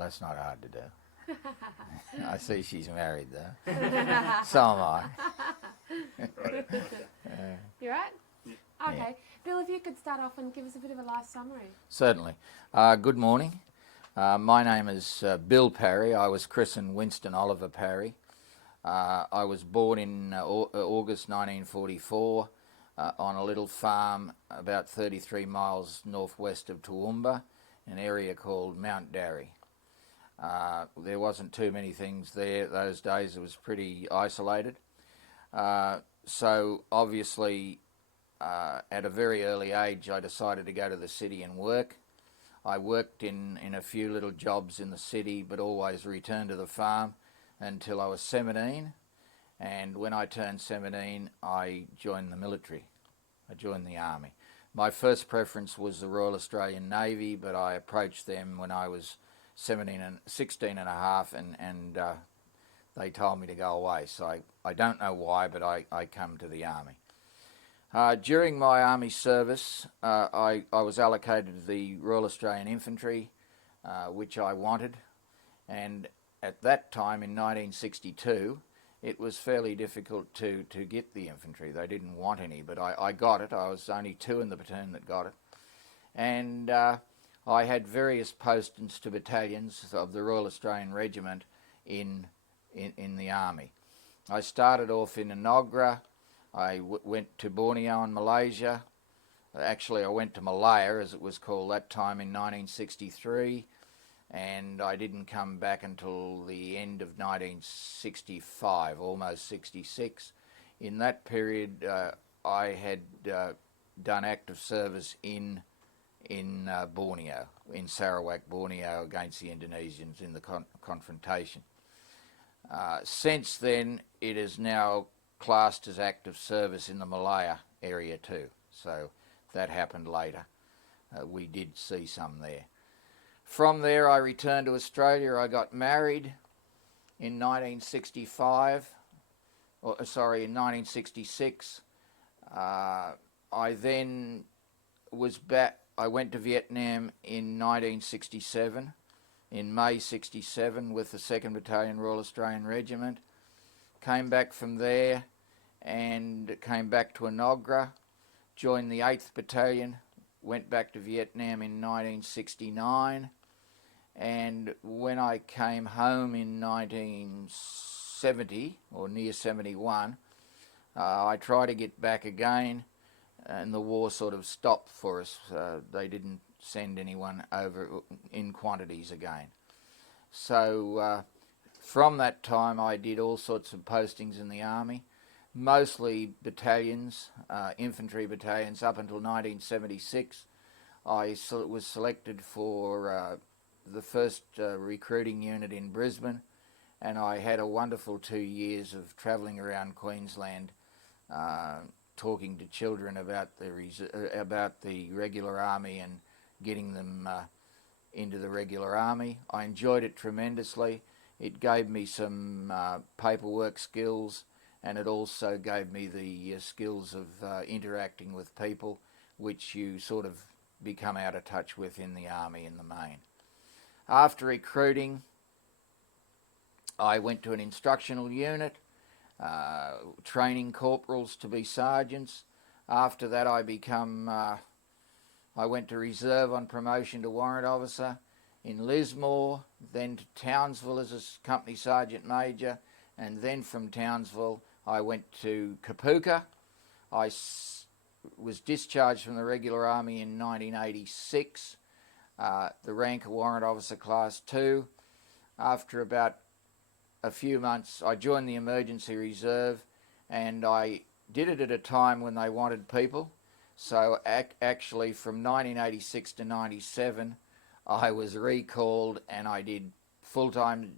Well, that's not hard to do. I see she's married though. So am I. You right? Okay. Yeah. Bill, if you could start off and give us a bit of a life summary. Certainly. Good morning. My name is Bill Parry. I was christened Winston Oliver Parry. I was born in August 1944 on a little farm about 33 miles northwest of Toowoomba, an area called Mount Darry. There wasn't too many things there those days. It was pretty isolated. So obviously at a very early age I decided to go to the city and work. I worked in a few little jobs in the city, but always returned to the farm until I was 17, and when I turned 17 I joined the military. I joined the army. My first preference was the Royal Australian Navy, but I approached them when I was 16 and a half, and they told me to go away, so I don't know why, but I come to the army. During my army service I was allocated to the Royal Australian Infantry, which I wanted, and at that time in 1962 it was fairly difficult to get the infantry. They didn't want any, but I got it. I was only 2 in the platoon that got it, and I had various postings to battalions of the Royal Australian Regiment in the army. I started off in Enoggera. I went to Borneo in Malaysia. Actually, I went to Malaya, as it was called that time, in 1963, and I didn't come back until the end of 1965, almost 66. In that period, I had done active service in Borneo, in Sarawak, Borneo, against the Indonesians in the confrontation. Since then, it is now classed as active service in the Malaya area too, so that happened later. We did see some there. From there I returned to Australia. I got married in 1966. I then was back. I went to Vietnam in 1967, in May 67, with the 2nd Battalion Royal Australian Regiment. Came back from there and came back to Enoggera, joined the 8th Battalion, went back to Vietnam in 1969, and when I came home in 1970, or near 71, I tried to get back again, and the war sort of stopped for us. They didn't send anyone over in quantities again. So from that time I did all sorts of postings in the army, mostly battalions, infantry battalions, up until 1976. I was selected for the first recruiting unit in Brisbane, and I had a wonderful 2 years of travelling around Queensland talking to children about the regular army and getting them into the regular army. I enjoyed it tremendously. It gave me some paperwork skills, and it also gave me the skills of interacting with people, which you sort of become out of touch with in the army in the main. After recruiting, I went to an instructional unit, training corporals to be sergeants. After that I went to reserve on promotion to warrant officer in Lismore, then to Townsville as a company sergeant major, and then from Townsville I went to Kapooka. I was discharged from the regular army in 1986, the rank of warrant officer class 2. After about a few months I joined the emergency reserve, and I did it at a time when they wanted people. So actually from 1986 to 97 I was recalled, and I did full-time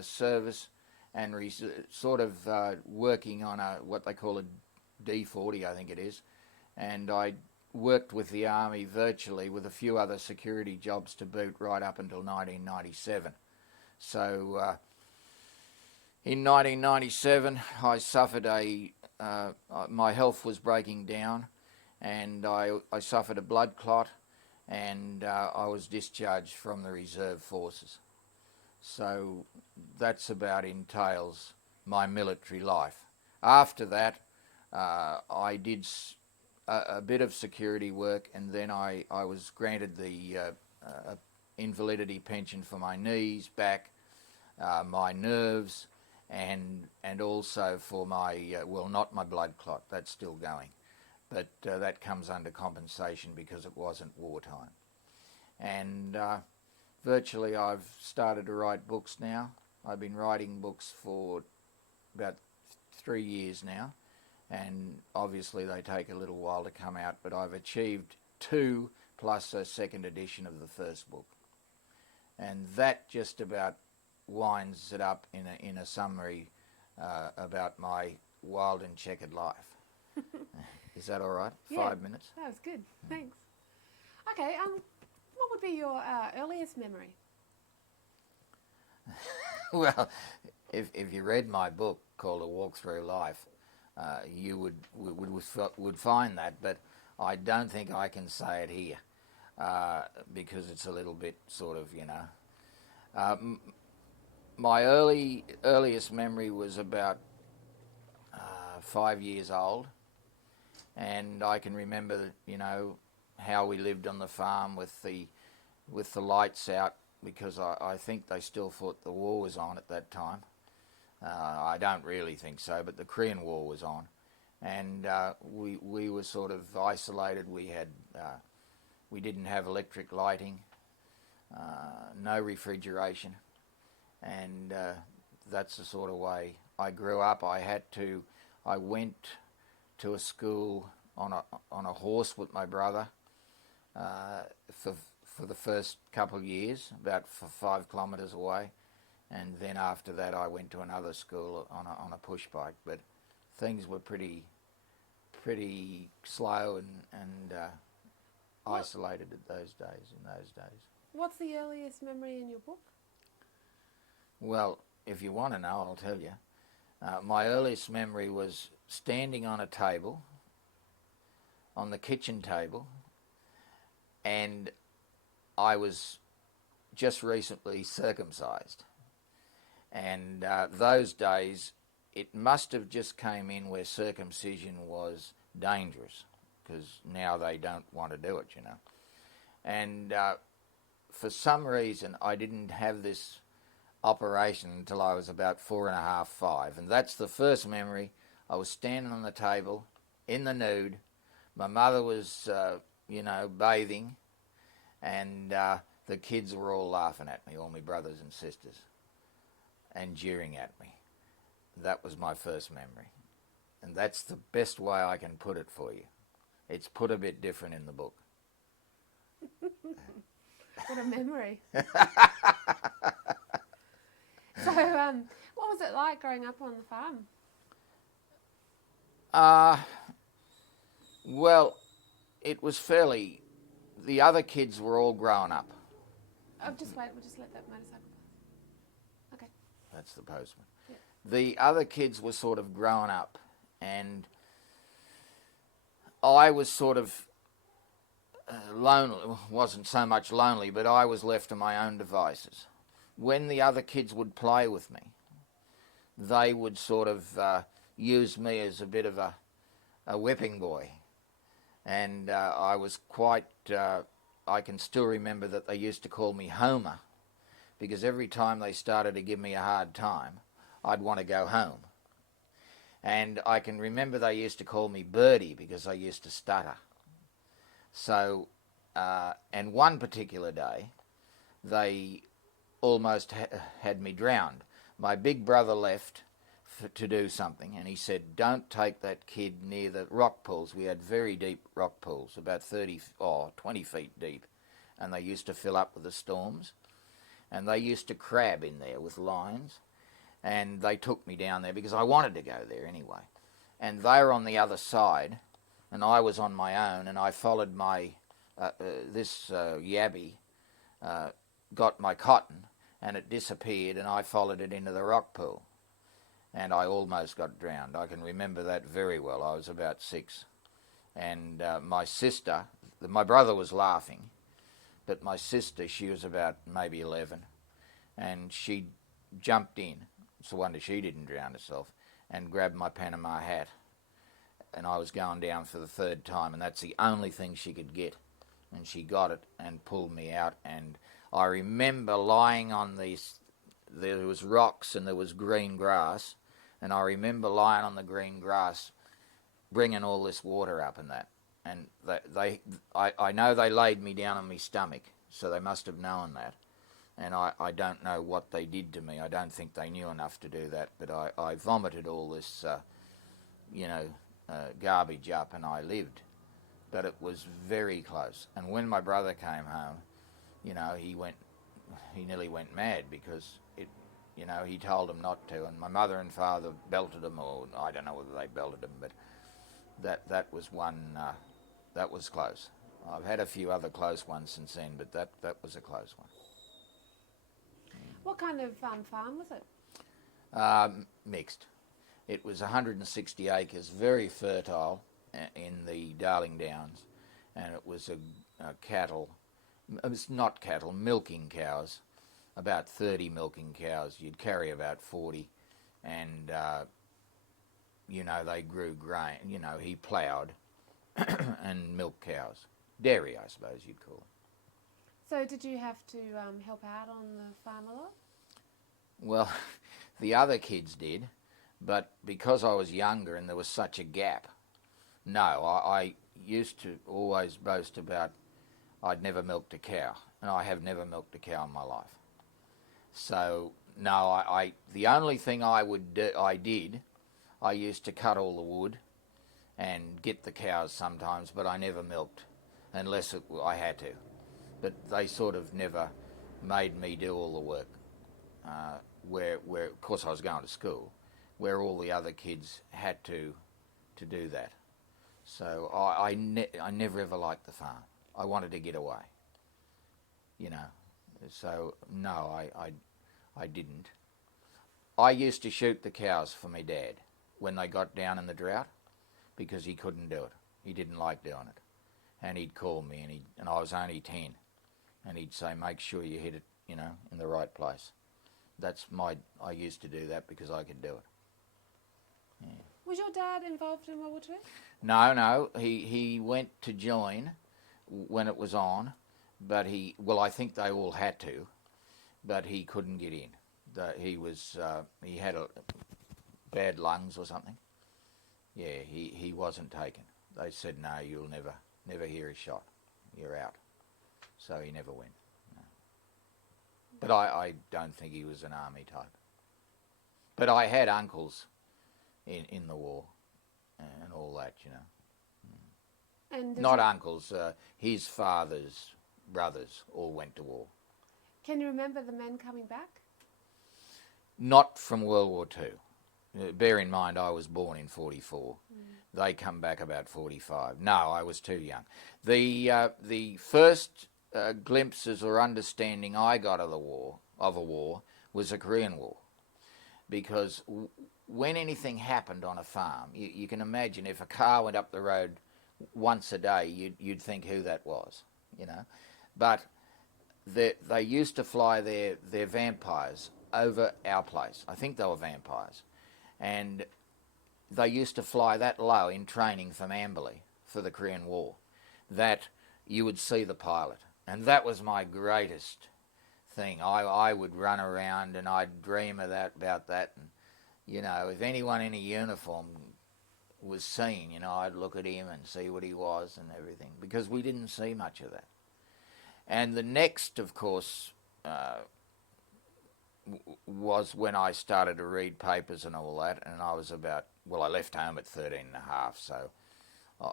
service and sort of working on what they call a D40, I think it is, and I worked with the army virtually with a few other security jobs to boot right up until 1997. So in 1997 I suffered my health was breaking down, and I suffered a blood clot, and I was discharged from the reserve forces. So that's about entails my military life. After that, I did a bit of security work, and then I was granted the invalidity pension for my knees, back, my nerves, and also for my, well, not my blood clot, that's still going, but that comes under compensation because it wasn't wartime. And virtually I've started to write books now. I've been writing books for about 3 years now, and obviously they take a little while to come out, but I've achieved 2 plus a second edition of the first book. And that just about winds it up in a summary about my wild and checkered life. Is that all right? Yeah, 5 minutes? That was good. Thanks. Okay, what would be your earliest memory? Well, if you read my book called A Walk Through Life, you would find that, but I don't think I can say it here because it's a little bit sort of, you know. My earliest memory was about 5 years old, and I can remember, you know, how we lived on the farm with the lights out, because I think they still thought the war was on at that time. I don't really think so, but the Korean War was on, and we were sort of isolated. We didn't have electric lighting, no refrigeration, and that's the sort of way I grew up. I went to a school on a horse with my brother for the first couple of years, about 5 kilometres away, and then after that I went to another school on a push bike. But things were pretty slow and isolated in those days. What's the earliest memory in your book? Well, if you want to know, I'll tell you. My earliest memory was standing on a table, on the kitchen table, and I was just recently circumcised. And those days, it must have just came in where circumcision was dangerous, because now they don't want to do it, you know. And for some reason, I didn't have this operation until I was about 4.5, 5. And that's the first memory. I was standing on the table in the nude. My mother was, you know, bathing, and the kids were all laughing at me, all my brothers and sisters, and jeering at me. That was my first memory. And that's the best way I can put it for you. It's put a bit different in the book. What a memory. So, what was it like growing up on the farm? Well, it was fairly... The other kids were all grown up. Oh, just wait, we'll just let that motorcycle pass. Okay. That's the postman. Yeah. The other kids were sort of grown up, and I was sort of lonely. Wasn't so much lonely, but I was left to my own devices. When the other kids would play with me, they would sort of use me as a bit of a whipping boy. And I was quite... I can still remember that they used to call me Homer, because every time they started to give me a hard time, I'd want to go home. And I can remember they used to call me Birdie because I used to stutter. So, and one particular day, they almost had me drowned. My big brother left to do something, and he said, don't take that kid near the rock pools. We had very deep rock pools, about 20 feet deep, and they used to fill up with the storms, and they used to crab in there with lines, and they took me down there because I wanted to go there anyway. And they were on the other side, and I was on my own, and I followed my this yabby got my cotton, and it disappeared, and I followed it into the rock pool, and I almost got drowned. I can remember that very well. I was about 6, and my sister, my brother was laughing, but my sister, she was about maybe 11, and she jumped in. It's a wonder she didn't drown herself, and grabbed my Panama hat. And I was going down for the third time, and that's the only thing she could get. And she got it and pulled me out. And I remember lying on these, there was rocks and there was green grass, and I remember lying on the green grass bringing all this water up and that. And I know they laid me down on my stomach, so they must have known that. And I don't know what they did to me. I don't think they knew enough to do that, but I vomited all this, garbage up, and I lived. But it was very close. And when my brother came home, he nearly went mad because he told him not to, and my mother and father belted him, or I don't know whether they belted him, but that was one, that was close. I've had a few other close ones since then, but that was a close one. What kind of farm was it? Mixed. It was 160 acres, very fertile in the Darling Downs, and it was a cattle, it was not cattle, milking cows, about 30 milking cows. You'd carry about 40, and they grew grain. He ploughed and milked cows. Dairy, I suppose you'd call it. So did you have to help out on the farm a lot? Well, the other kids did, but because I was younger and there was such a gap, no, I used to always boast about I'd never milked a cow, and I have never milked a cow in my life. So, no, the only thing I used to cut all the wood and get the cows sometimes, but I never milked unless I had to. But they sort of never made me do all the work. Where of course I was going to school, where all the other kids had to do that. So I never ever liked the farm. I wanted to get away. So no, I didn't. I used to shoot the cows for my dad when they got down in the drought, because he couldn't do it. He didn't like doing it, and he'd call me, and I was only 10, and he'd say, make sure you hit it, in the right place. I used to do that because I could do it. Yeah. Was your dad involved in World War II? No, he went to join when it was on, but I think they all had to, but he couldn't get in. He had bad lungs or something. Yeah, he wasn't taken. They said, no, you'll never hear a shot. You're out. So he never went. No. But I don't think he was an army type. But I had uncles in the war and all that, And Not uncles, his father's brothers all went to war. Can you remember the men coming back? Not from World War II. Bear in mind, I was born in 44. They come back about 45. No, I was too young. The first glimpses or understanding I got of a war was the Korean War, because when anything happened on a farm, you can imagine if a car went up the road once a day, you'd think who that was, But they used to fly their vampires over our place. I think they were vampires. And they used to fly that low in training from Amberley for the Korean War, that you would see the pilot. And that was my greatest thing. I would run around and I'd dream about that. And, if anyone in a uniform was seen, I'd look at him and see what he was and everything, because we didn't see much of that. And the next, of course, was when I started to read papers and all that, and I was I left home at 13 and a half, so, I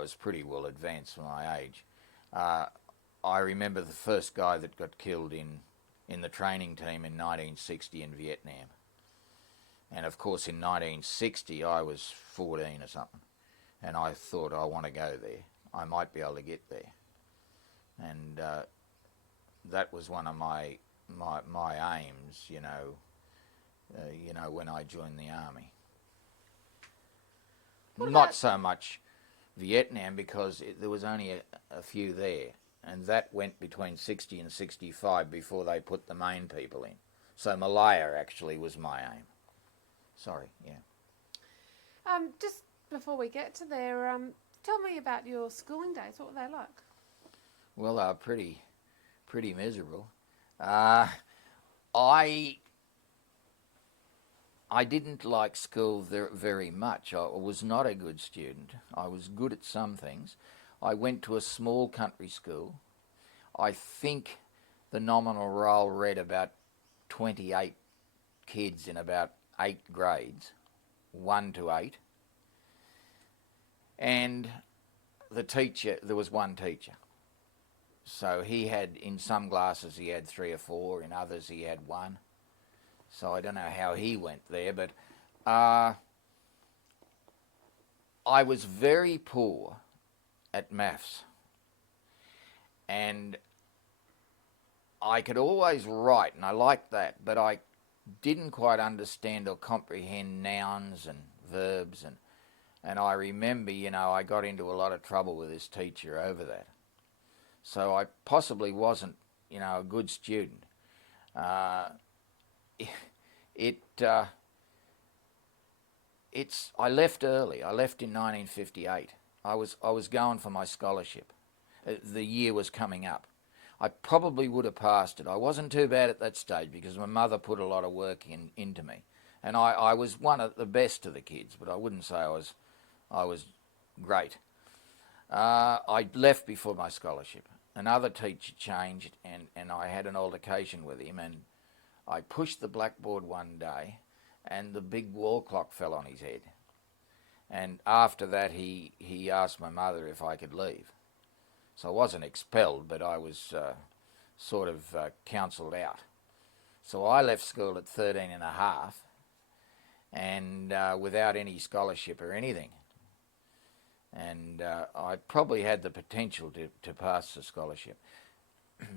was pretty well advanced for my age. I remember the first guy that got killed in the training team in 1960 in Vietnam. And of course in 1960 I was 14 or something, and I thought, I want to go there. I might be able to get there. And that was one of my aims, when I joined the army. Not so much Vietnam, because there was only a few there, and that went between 60 and 65 before they put the main people in. So Malaya actually was my aim. Sorry, yeah. Just before we get to there, tell me about your schooling days. What were they like? Well, they were pretty miserable. I didn't like school very much. I was not a good student. I was good at some things. I went to a small country school. I think the nominal roll read about 28 kids in about 8 grades, 1 to 8. And there was one teacher. So he had, in some classes he had 3 or 4, in others he had 1. So I don't know how he went there, but I was very poor at maths. And I could always write, and I liked that, but I didn't quite understand or comprehend nouns and verbs, and I remember, I got into a lot of trouble with this teacher over that. So I possibly wasn't, a good student. I left early. I left in 1958. I was going for my scholarship. The year was coming up. I probably would have passed it. I wasn't too bad at that stage because my mother put a lot of work into me, and I was one of the best of the kids, but I wouldn't say I was great. I left before my scholarship. Another teacher changed, and I had an altercation with him, and I pushed the blackboard one day, and the big wall clock fell on his head. And after that, he asked my mother if I could leave. So I wasn't expelled, but I was sort of counselled out. So I left school at 13 and a half, and without any scholarship or anything. And I probably had the potential to pass the scholarship.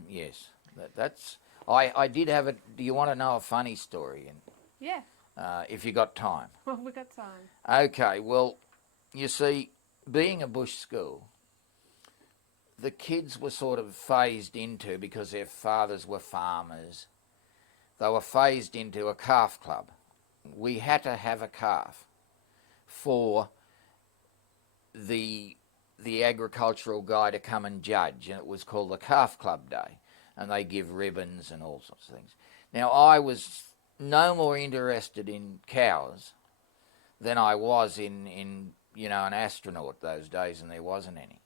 Yes, that's. I did have it. Do you want to know a funny story? Yeah. If you got time. Well, we got time. Okay. Well, you see, being a bush school, the kids were sort of phased into, because their fathers were farmers, they were phased into a calf club. We had to have a calf for the agricultural guy to come and judge, and it was called the Calf Club Day, and they give ribbons and all sorts of things. Now, I was no more interested in cows than I was in an astronaut those days, and there wasn't any,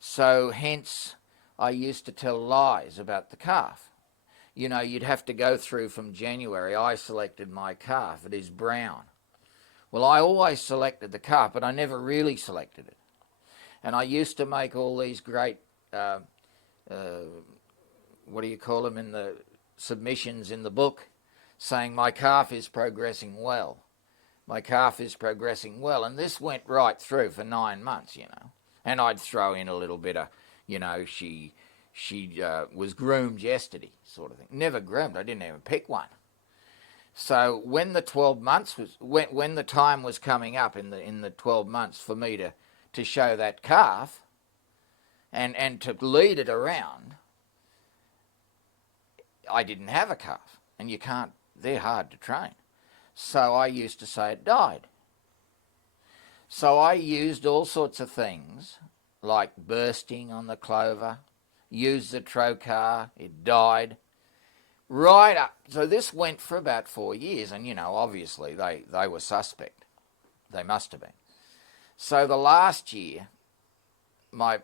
So hence I used to tell lies about the calf. You'd have to go through from January. I selected my calf. It is brown. Well, I always selected the calf, but I never really selected it. And I used to make all these great, what do you call them, in the submissions in the book, saying my calf is progressing well. My calf is progressing well. And this went right through for 9 months, And I'd throw in a little bit of, she was groomed yesterday, sort of thing. Never groomed. I didn't even pick one. So when the 12 months was, when the time was coming up in the 12 months for me to show that calf and to lead it around, I didn't have a calf. And you can't, they're hard to train. So I used to say it died. So I used all sorts of things, like bursting on the clover, used the trocar, it died, right up. So this went for about 4 years, and, obviously they were suspect. They must have been. So the last year, my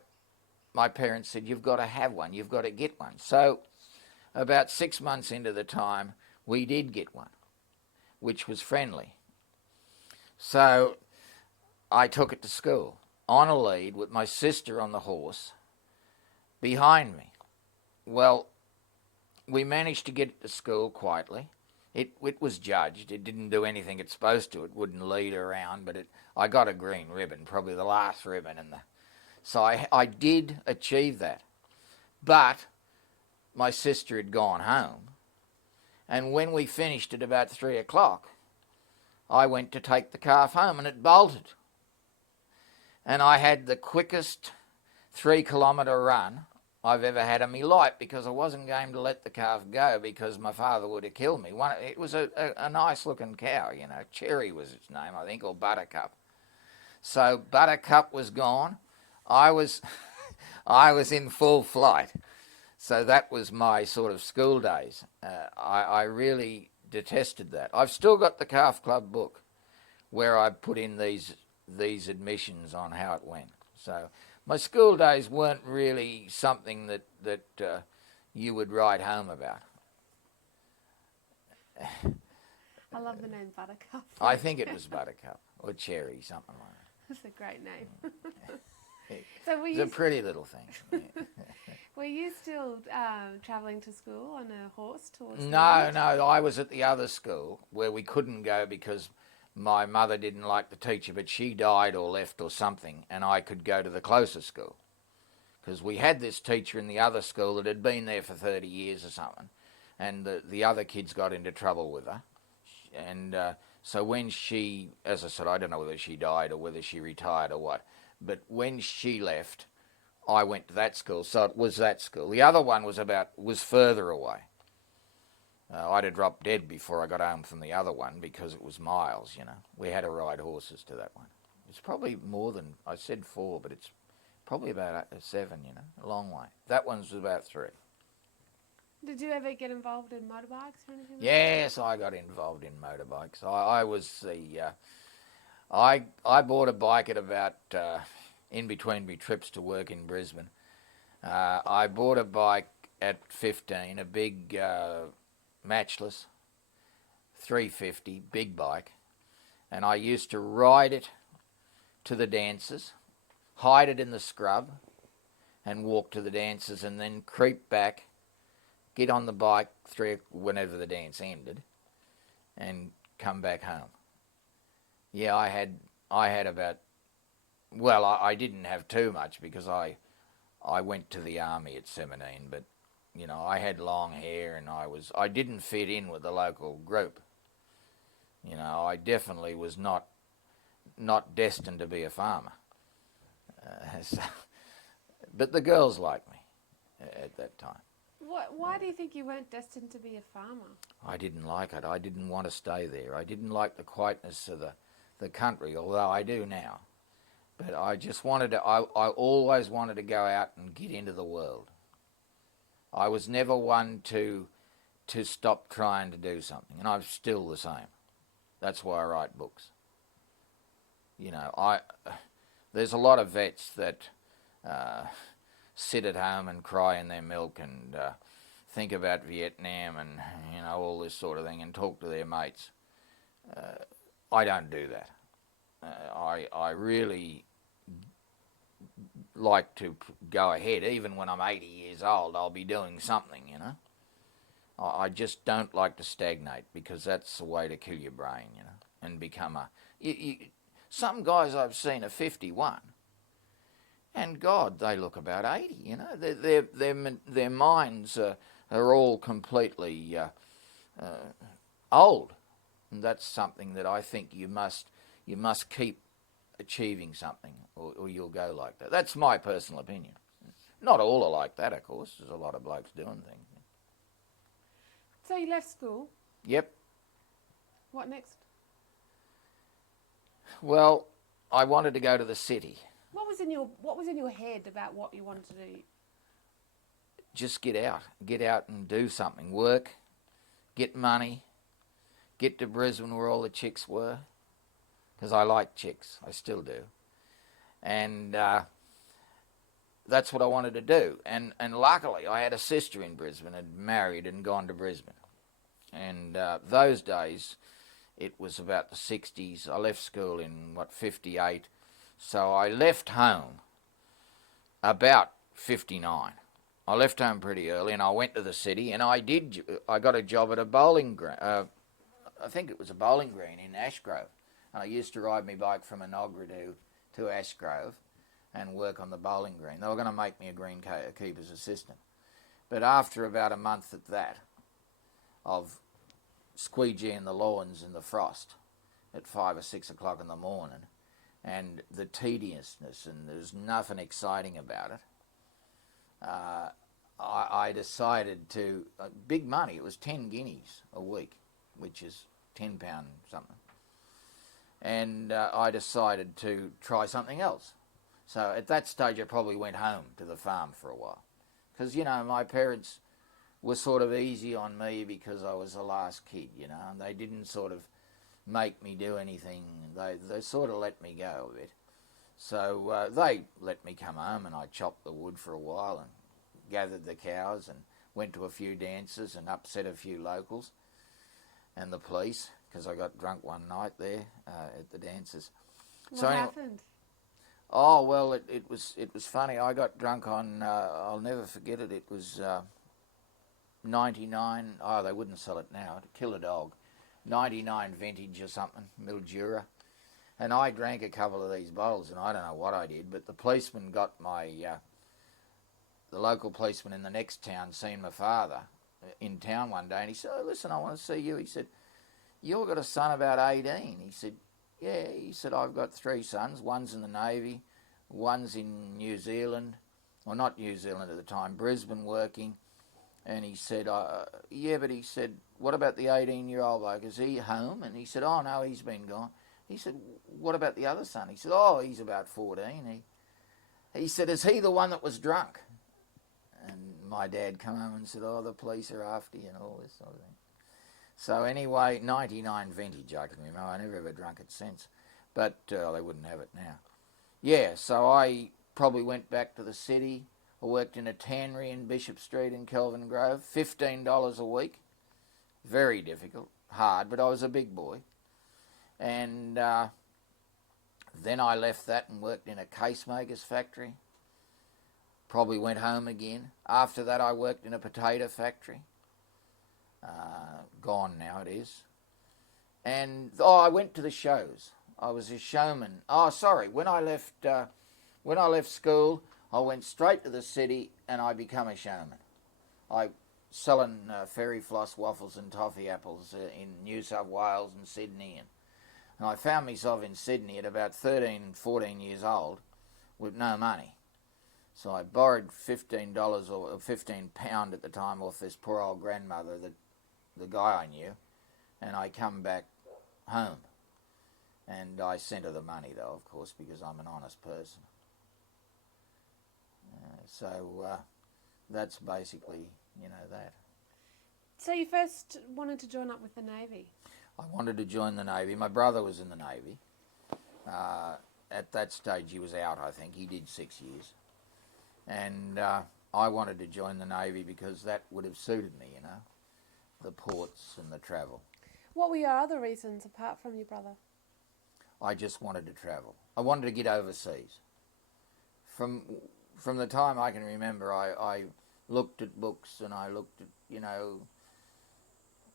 parents said, you've got to have one, you've got to get one. So about 6 months into the time, we did get one, which was friendly. So I took it to school on a lead with my sister on the horse behind me. Well, we managed to get it to school quietly. It was judged. It didn't do anything it's supposed to. It wouldn't lead around, but I got a green ribbon, probably the last ribbon. So I did achieve that. But my sister had gone home, and when we finished at about 3 o'clock, I went to take the calf home, and it bolted. And I had the quickest 3-kilometre run I've ever had in my life, because I wasn't going to let the calf go because my father would have killed me. It was a nice looking cow, you know. Cherry was its name, I think, or Buttercup. So Buttercup was gone. I was I was in full flight. So that was my sort of school days. I really detested that. I've still got the Calf Club book where I put in these admissions on how it went. So my school days weren't really something that you would write home about. I love the name Buttercup. I think it was Buttercup or Cherry, something like that. That's a great name. So It's a pretty little thing. were you still travelling to school on a horse towards No, I was at the other school where we couldn't go because my mother didn't like the teacher, but she died or left or something, and I could go to the closest school. Because we had this teacher in the other school that had been there for 30 years or something, and the other kids got into trouble with her. And so when she, as I said, I don't know whether she died or whether she retired or what, but when she left, I went to that school, so it was that school. The other one was further away. I'd have dropped dead before I got home from the other one because it was miles, you know. We had to ride horses to that one. It's probably more than, I said 4, but it's probably about 7, you know, a long way. That one's about 3. Did you ever get involved in motorbikes or anything? Yes, I got involved in motorbikes. I was the, I bought a bike at about, in between my trips to work in Brisbane. I bought a bike at 15, a big matchless 350, big bike, and I used to ride it to the dances, hide it in the scrub, and walk to the dances, and then creep back, get on the bike whenever the dance ended, and come back home. Yeah, I had about, well, I didn't have too much because I went to the army at 17, but you know, I had long hair and I didn't fit in with the local group. You know, I definitely was not destined to be a farmer. But the girls liked me at that time. Why do you think you weren't destined to be a farmer? I didn't like it. I didn't want to stay there. I didn't like the quietness of the country, although I do now. But I just wanted to, I always wanted to go out and get into the world. I was never one to stop trying to do something, and I'm still the same. That's why I write books. You know, there's a lot of vets that sit at home and cry in their milk and think about Vietnam and, you know, all this sort of thing and talk to their mates. I don't do that. I really like to go ahead. Even when I'm 80 years old, I'll be doing something, you know. I just don't like to stagnate because that's the way to kill your brain, you know, and become some guys I've seen are 51, and God, they look about 80, you know. Their minds are all completely old, and that's something that I think you must keep achieving something, or you'll go like that. That's my personal opinion. Not all are like that, of course. There's a lot of blokes doing things. So you left school. Yep. What next? Well, I wanted to go to the city. What was in your head about what you wanted to do? Just get out and do something. Work, get money, get to Brisbane where all the chicks were, because I like chicks. I still do. And that's what I wanted to do. And luckily, I had a sister in Brisbane, had married and gone to Brisbane. And those days, it was about the 60s. I left school in, 58. So I left home about 59. I left home pretty early and I went to the city and I got a job at a bowling green. I think it was a bowling green in Ashgrove. And I used to ride my bike from Enoggera to Ashgrove and work on the bowling green. They were going to make me a greenkeeper's assistant. But after about a month at that, of squeegeeing the lawns in the frost at 5 or 6 o'clock in the morning, and the tediousness, and there's nothing exciting about it, I decided to, big money, it was 10 guineas a week, which is £10 something. And I decided to try something else. So at that stage I probably went home to the farm for a while. Because, you know, my parents were sort of easy on me because I was the last kid, you know, and they didn't sort of make me do anything. They sort of let me go a bit. So they let me come home, and I chopped the wood for a while and gathered the cows and went to a few dances and upset a few locals and the police, because I got drunk one night there at the dances. What happened? Oh, well, it was funny. I got drunk on, I'll never forget it, it was 99, oh, they wouldn't sell it now, to kill a dog, 99 vintage or something, Mildura. And I drank a couple of these bottles, and I don't know what I did, but the policeman got the local policeman in the next town seen my father in town one day, and he said, "Oh, listen, I want to see you." He said, "You've got a son about 18. He said, "Yeah." He said, "I've got 3 sons. One's in the Navy, one's in New Zealand, or not New Zealand at the time, Brisbane working." And he said, "Yeah," but he said, "What about the 18-year-old bloke? Is he home?" And he said, "Oh, no, he's been gone." He said, "What about the other son?" He said, "Oh, he's about 14. He said, "Is he the one that was drunk?" And my dad come home and said, "Oh, the police are after you," and all this sort of thing. So anyway, 99 vintage, I can remember. I never ever drunk it since. But they wouldn't have it now. Yeah, so I probably went back to the city. I worked in a tannery in Bishop Street in Kelvin Grove, $15 a week. Very difficult, hard, but I was a big boy. And then I left that and worked in a casemaker's factory. Probably went home again. After that I worked in a potato factory. Gone now it is. And I went to the shows. I was a showman. When I left school, I went straight to the city and I become a showman. I selling fairy floss waffles and toffee apples in New South Wales and Sydney, and I found myself in Sydney at about 13, 14 years old with no money. So I borrowed $15 or £15 at the time off this poor old grandmother, the guy I knew, and I come back home. And I sent her the money, though, of course, because I'm an honest person. That's basically, that. So you first wanted to join up with the Navy? I wanted to join the Navy. My brother was in the Navy. At that stage, he was out, I think. He did 6 years. And I wanted to join the Navy because that would have suited me, the ports and the travel. What were your other reasons apart from your brother? I just wanted to travel. I wanted to get overseas. From the time I can remember, I looked at books and I looked at,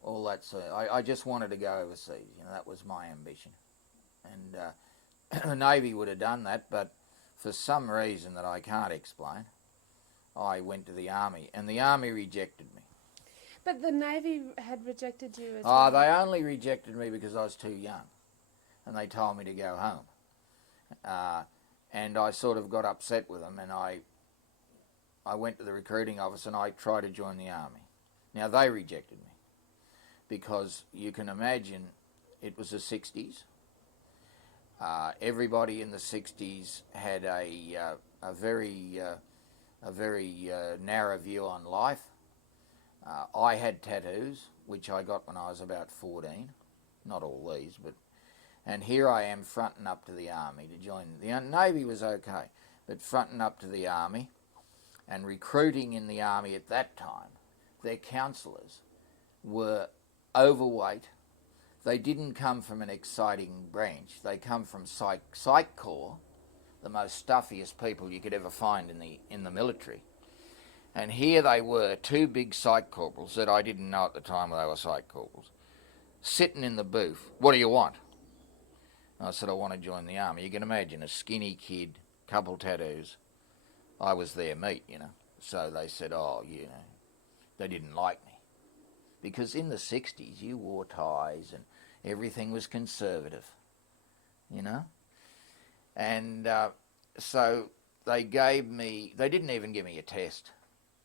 all that. So I just wanted to go overseas. That was my ambition. And the Navy would have done that, but for some reason that I can't explain, I went to the Army, and the Army rejected me. But the Navy had rejected you as well? They only rejected me because I was too young, and they told me to go home. And I sort of got upset with them, and I went to the recruiting office and I tried to join the Army. Now, they rejected me because you can imagine it was the 60s. Everybody in the 60s had a very narrow view on life. I had tattoos, which I got when I was about 14. Not all these, but... And here I am fronting up to the Army to join. The Navy was okay, but fronting up to the Army and recruiting in the Army at that time, their counsellors were overweight. They didn't come from an exciting branch. They come from Psych Corps, the most stuffiest people you could ever find in the military. And here they were, 2 big Psych Corporals that I didn't know at the time they were Psych Corporals, sitting in the booth. "What do you want?" I said, "I want to join the Army." You can imagine a skinny kid, couple tattoos. I was their meat, So they said, they didn't like me. Because in the 60s, you wore ties and everything was conservative, And so they didn't even give me a test.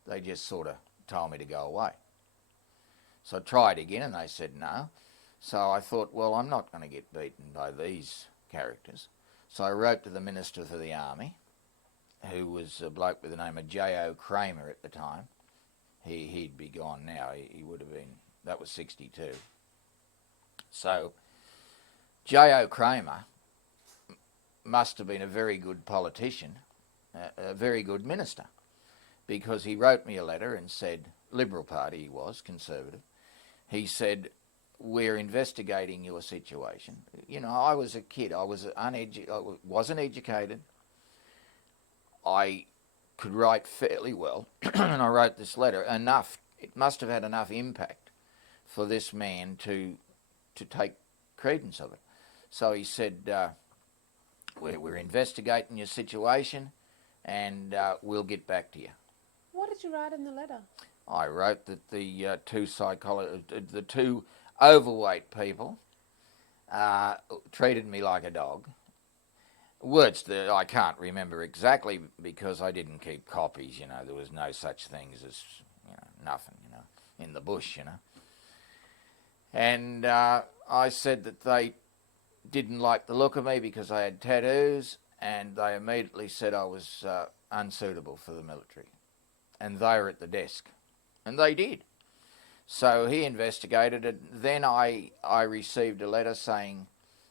They just sort of told me to go away. So I tried again and they said no. So I thought, well, I'm not going to get beaten by these characters. So I wrote to the Minister for the Army, who was a bloke with the name of J.O. Kramer at the time. He'd be gone now. He would have been, that was 62. So J.O. Kramer must have been a very good politician, a very good minister, because he wrote me a letter and said, Liberal Party he was, Conservative, he said, we're investigating your situation. You know, I was a kid, I wasn't educated, I could write fairly well, and I wrote this letter enough, it must have had enough impact for this man to take credence of it. So he said, we're investigating your situation and we'll get back to you. What did you write in the letter? I wrote that the two overweight people treated me like a dog. Words that I can't remember exactly because I didn't keep copies, you know. There was no such things as, you know, nothing, you know, in the bush, you know. And I said that they didn't like the look of me because I had tattoos, and they immediately said I was unsuitable for the military. And they were at the desk. And they did. So he investigated it. Then I received a letter saying,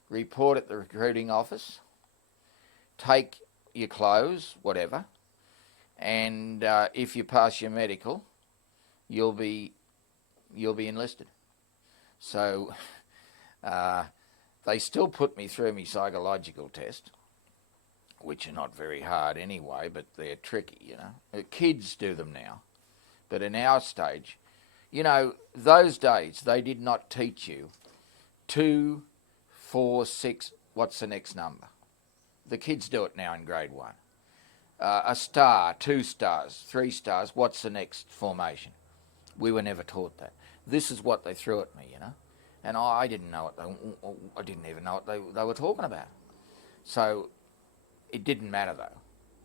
report at the recruiting office, take your clothes, whatever, and if you pass your medical, you'll be enlisted. So they still put me through my psychological test, which are not very hard anyway, but they're tricky, you know. Kids do them now. But in our stage, you know, those days they did not teach you 2, 4, 6, what's the next number? The kids do it now in grade 1. A star, 2 stars, 3 stars, what's the next formation? We were never taught that. This is what they threw at me, you know. And I didn't know I didn't even know what they were talking about. So it didn't matter though.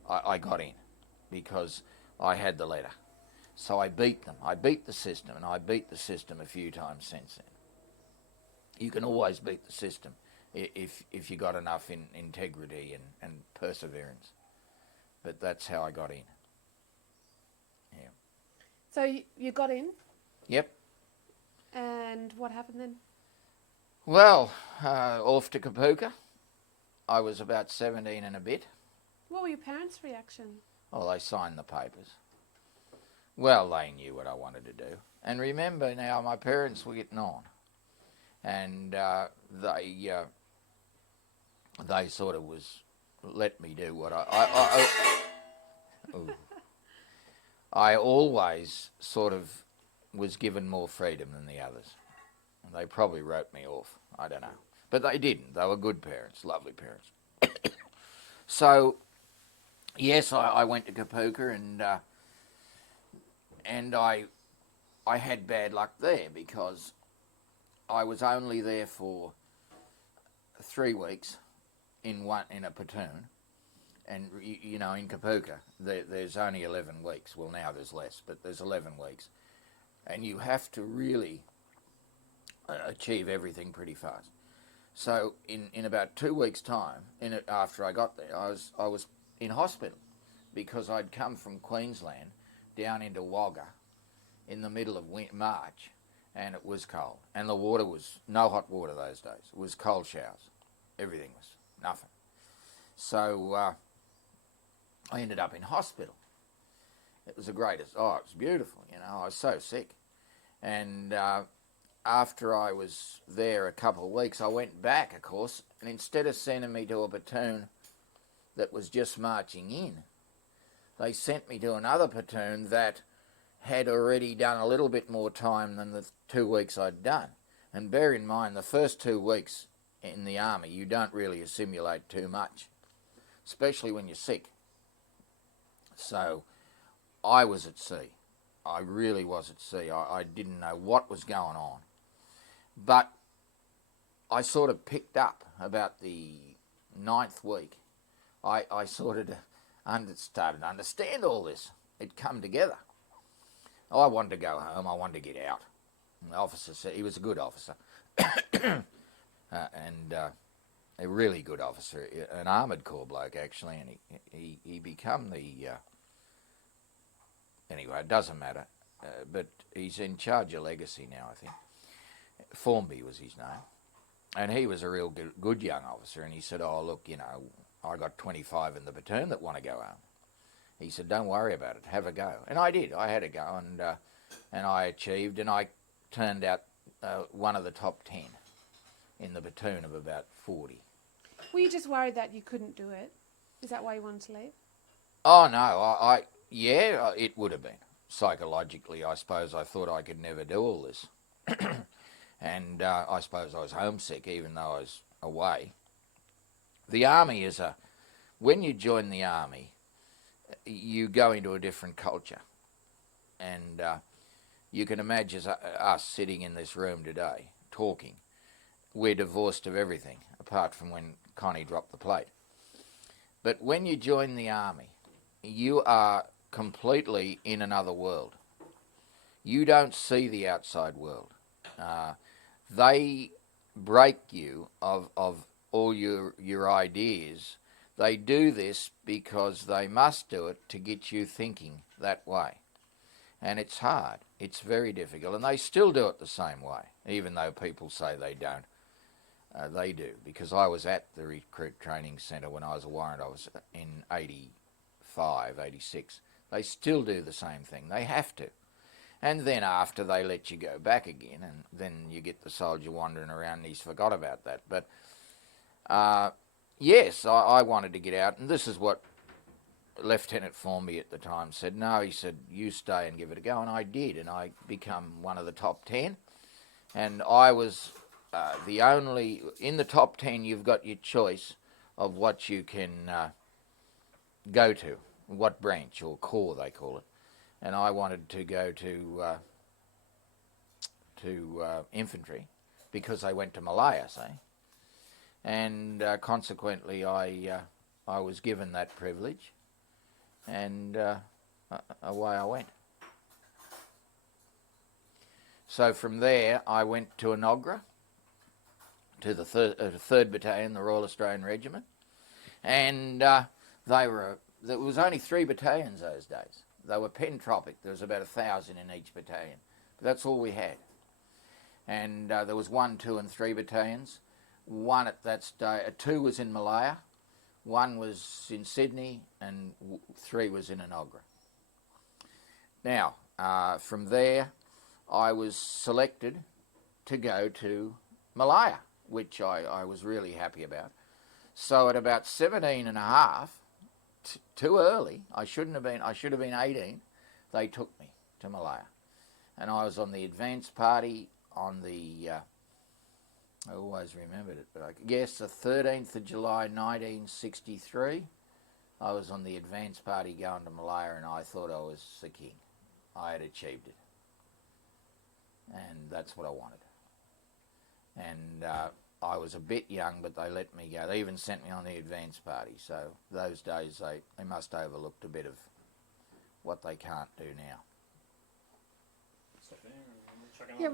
I got in because I had the letter. So I beat them. I beat the system, and I beat the system a few times since then. You can always beat the system if you got enough integrity and perseverance. But that's how I got in. Yeah. So you got in? Yep. And what happened then? Well, off to Kapuka. I was about 17 and a bit. What were your parents' reaction? Oh, they signed the papers. Well, they knew what I wanted to do. And remember now, my parents were getting on. And they sort of let me do what I always sort of was given more freedom than the others. And they probably wrote me off. I don't know. But they didn't. They were good parents, lovely parents. So, yes, I went to Kapuka and I had bad luck there because I was only there for 3 weeks in a platoon. And, you know, in Kapuka, there's only 11 weeks. Well, now there's less, but there's 11 weeks. And you have to really achieve everything pretty fast. So in about 2 weeks' time, after I got there, I was in hospital because I'd come from Queensland down into Wagga in the middle of March, and it was cold. And the water was no hot water those days. It was cold showers. Everything was nothing. So I ended up in hospital. It was the greatest. Oh, it was beautiful, you know. I was so sick. And after I was there a couple of weeks, I went back, of course, and instead of sending me to a platoon that was just marching in, they sent me to another platoon that had already done a little bit more time than the 2 weeks I'd done. And bear in mind, the first 2 weeks in the army, you don't really assimilate too much, especially when you're sick. So I was at sea. I really was at sea. I didn't know what was going on. But I sort of picked up about the 9th week. I sort of started to understand all this. It'd come together. I wanted to go home. I wanted to get out. And the officer said, he was a good officer, and a really good officer, an armoured corps bloke actually, and he become the... anyway, it doesn't matter, but he's in charge of Legacy now, I think. Formby was his name. And he was a real good young officer, and he said, oh, look, you know, I got 25 in the platoon that want to go home. He said, don't worry about it, have a go. And I did, I had a go, and I achieved, and I turned out one of the top 10 in the platoon of about 40. Were you just worried that you couldn't do it? Is that why you wanted to leave? Oh, no, yeah, it would have been. Psychologically, I suppose I thought I could never do all this. And I suppose I was homesick, even though I was away. The army is when you join the army, you go into a different culture. And you can imagine us sitting in this room today, talking. We're divorced of everything, apart from when Connie dropped the plate. But when you join the army, you are completely in another world. You don't see the outside world. They break you of all your ideas. They do this because they must do it to get you thinking that way. And it's hard. It's very difficult. And they still do it the same way, even though people say they don't. They do, because I was at the Recruit Training Centre when I was a warrant officer in 85, 86. They still do the same thing. They have to. And then after, they let you go back again, and then you get the soldier wandering around and he's forgot about that. But yes, I wanted to get out, and this is what Lieutenant Formby at the time said. No, he said, you stay and give it a go, and I did, and I become one of the top 10. And I was the only... In the top 10, you've got your choice of what you can go to, what branch, or corps they call it. And I wanted to go to infantry because I went to Malaya, say. And consequently, I was given that privilege, and away I went. So from there, I went to Enoggera, to the 3rd Battalion, the Royal Australian Regiment, and there was only 3 battalions those days. They were pentropic. There was about 1,000 in each battalion. But that's all we had. And there was 1, 2 and 3 battalions. 1 at that stage, 2 was in Malaya, 1 was in Sydney, and 3 was in Enoggera. Now, from there, I was selected to go to Malaya, which I was really happy about. So at about 17 and a half, too early, I should have been 18, they took me to Malaya. And I was on the advance party on the, I always remembered it, but I guess the 13th of July 1963, I was on the advance party going to Malaya, and I thought I was the king. I had achieved it. And that's what I wanted. And I was a bit young, but they let me go. They even sent me on the advance party. So those days, they must have overlooked a bit of what they can't do now. Yeah,